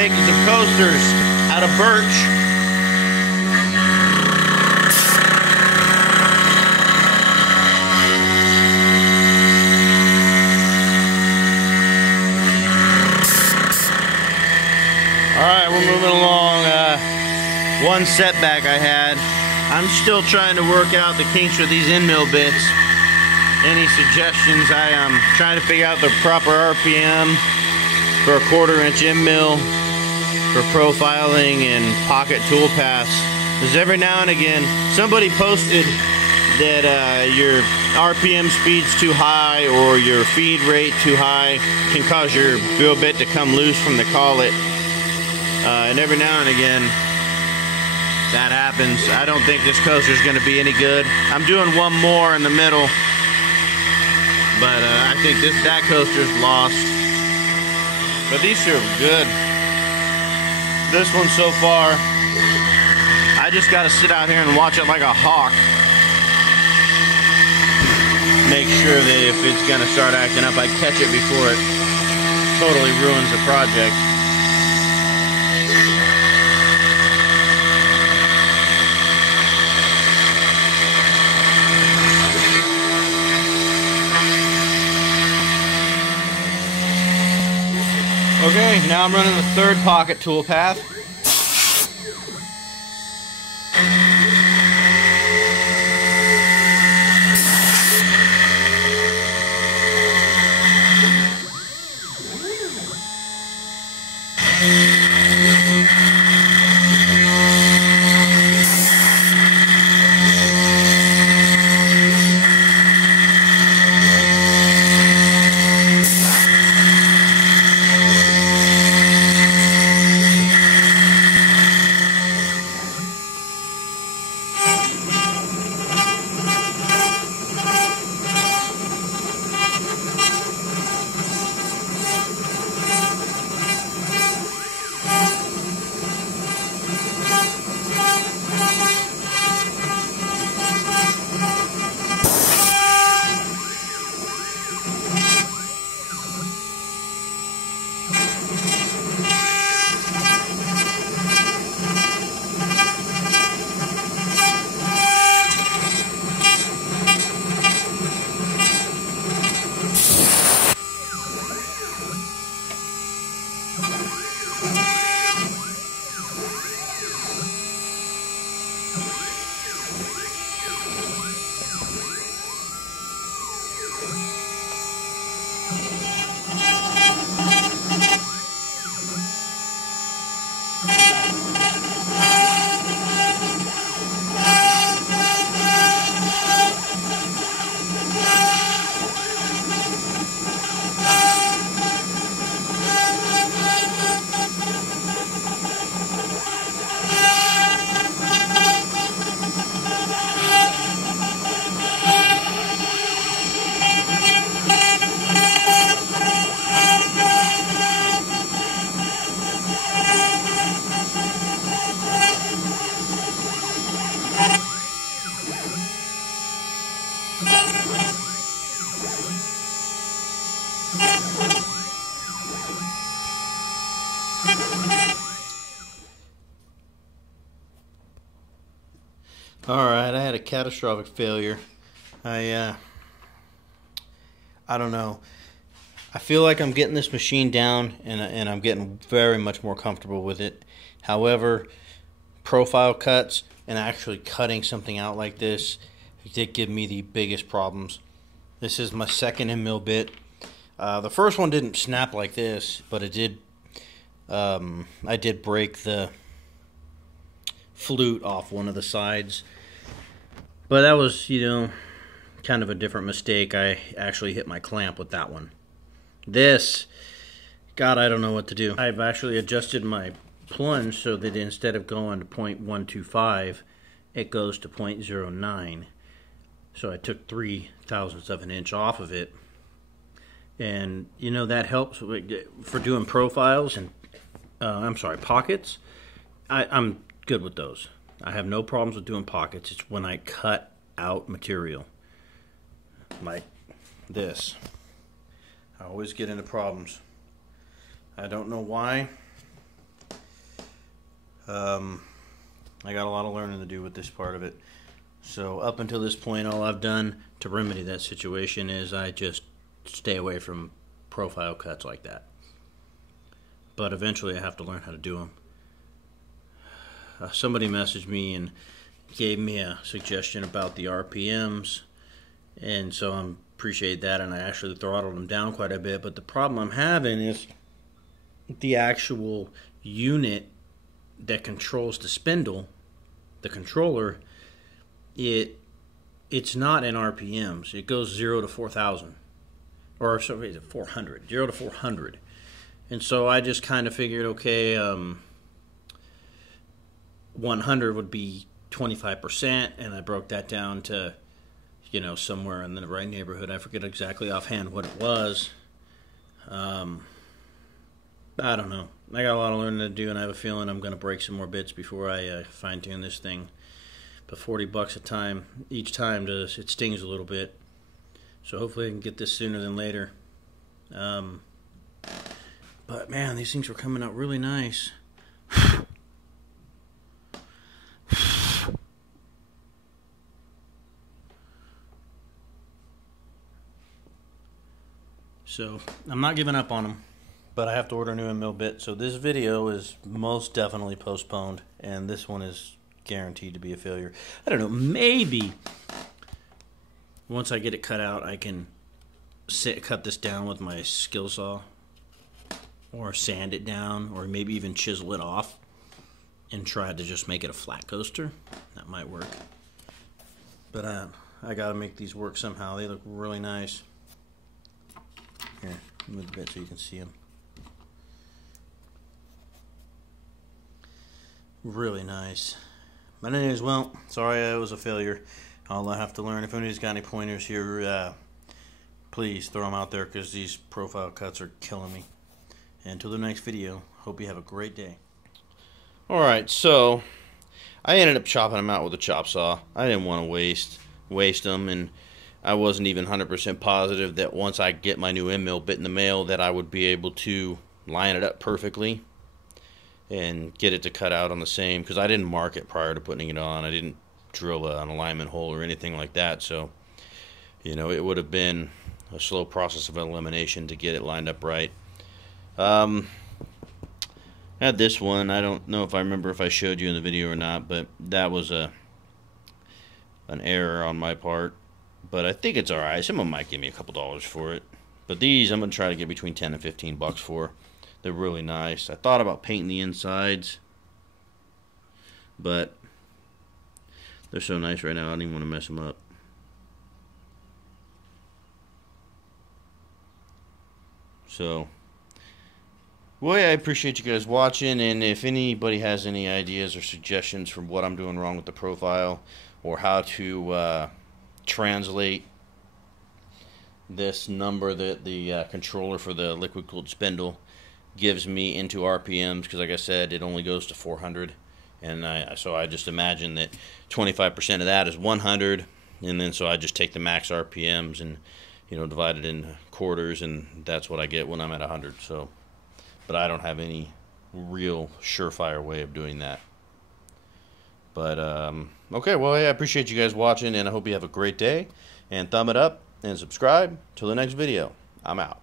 making some coasters out of birch. Alright, we're moving along. One setback I had. I'm still trying to work out the kinks with these EndMill bits. Any suggestions? I am trying to figure out the proper RPM for a 1/4" EndMill for profiling and pocket toolpaths. Because every now and again, somebody posted that your RPM speed's too high or your feed rate too high can cause your drill bit to come loose from the collet. And every now and again, that happens. I don't think this coaster's going to be any good. I'm doing one more in the middle, but I think that coaster's lost. But these two are good. This one so far, I just got to sit out here and watch it like a hawk. Make sure that if it's going to start acting up, I catch it before it totally ruins the project. Okay, now I'm running the 3rd pocket toolpath. Alright, I had a catastrophic failure. I don't know. I feel like I'm getting this machine down and I'm getting very much more comfortable with it. However, profile cuts and actually cutting something out like this did give me the biggest problems. This is my 2nd EndMill bit. The first one didn't snap like this, but it did. I did break the flute off one of the sides, but that was, kind of a different mistake. I actually hit my clamp with that one. This, God, I don't know what to do. I've actually adjusted my plunge so that instead of going to 0.125, it goes to 0.09. So I took 0.03 of an inch off of it, and that helps for doing profiles and pockets. I'm good with those. I have no problems with doing pockets. It's when I cut out material like this, I always get into problems. I don't know why. I got a lot of learning to do with this part of it. So up until this point, all I've done to remedy that situation is I just stay away from profile cuts like that. But eventually I have to learn how to do them. Somebody messaged me and gave me a suggestion about the RPMs, and so I appreciate that, and I actually throttled them down quite a bit. But the problem I'm having is the actual unit that controls the spindle, the controller, it's not in RPMs. It goes 0 to 4,000, or sorry, is it 400? 0 to 400. And so I just kind of figured, okay, 100 would be 25%, and I broke that down to, somewhere in the right neighborhood. I forget exactly offhand what it was. I don't know. I got a lot of learning to do, and I have a feeling I'm going to break some more bits before I fine-tune this thing. But $40 a time, each time, it stings a little bit. So hopefully I can get this sooner than later. But man, these things were coming out really nice. So I'm not giving up on them, but I have to order a new EndMill bit. So this video is most definitely postponed, and this one is guaranteed to be a failure. I don't know, maybe once I get it cut out, I can cut this down with my skill saw, or sand it down, or maybe even chisel it off and try to just make it a flat coaster. That might work. But I gotta make these work somehow. They look really nice. Here, move a bit so you can see them. Really nice. But anyways, well, sorry it was a failure. I'll have to learn. If anybody's got any pointers here, please throw them out there, because these profile cuts are killing me. And until the next video, hope you have a great day. Alright, so I ended up chopping them out with a chop saw. I didn't want to waste them, and I wasn't even 100% positive that once I get my new EndMill bit in the mail that I would be able to line it up perfectly and get it to cut out on the same, because I didn't mark it prior to putting it on. I didn't drill an alignment hole or anything like that, so it would have been a slow process of elimination to get it lined up right. I had this one. I don't know if I remember if I showed you in the video or not, but that was an error on my part. But I think it's alright. Someone might give me a couple dollars for it. But these I'm going to try to get between 10 and 15 bucks for. They're really nice. I thought about painting the insides, but they're so nice right now I don't even want to mess them up. So, well, yeah, I appreciate you guys watching, and if anybody has any ideas or suggestions for what I'm doing wrong with the profile, or how to translate this number that the controller for the liquid cooled spindle gives me into RPMs, because like I said, it only goes to 400, and so I just imagine that 25% of that is 100, and then so I just take the max RPMs and divide it into quarters, and that's what I get when I'm at 100. So, but I don't have any real surefire way of doing that. But okay, well, yeah, I appreciate you guys watching, and I hope you have a great day, and thumb it up and subscribe. Till the next video, I'm out.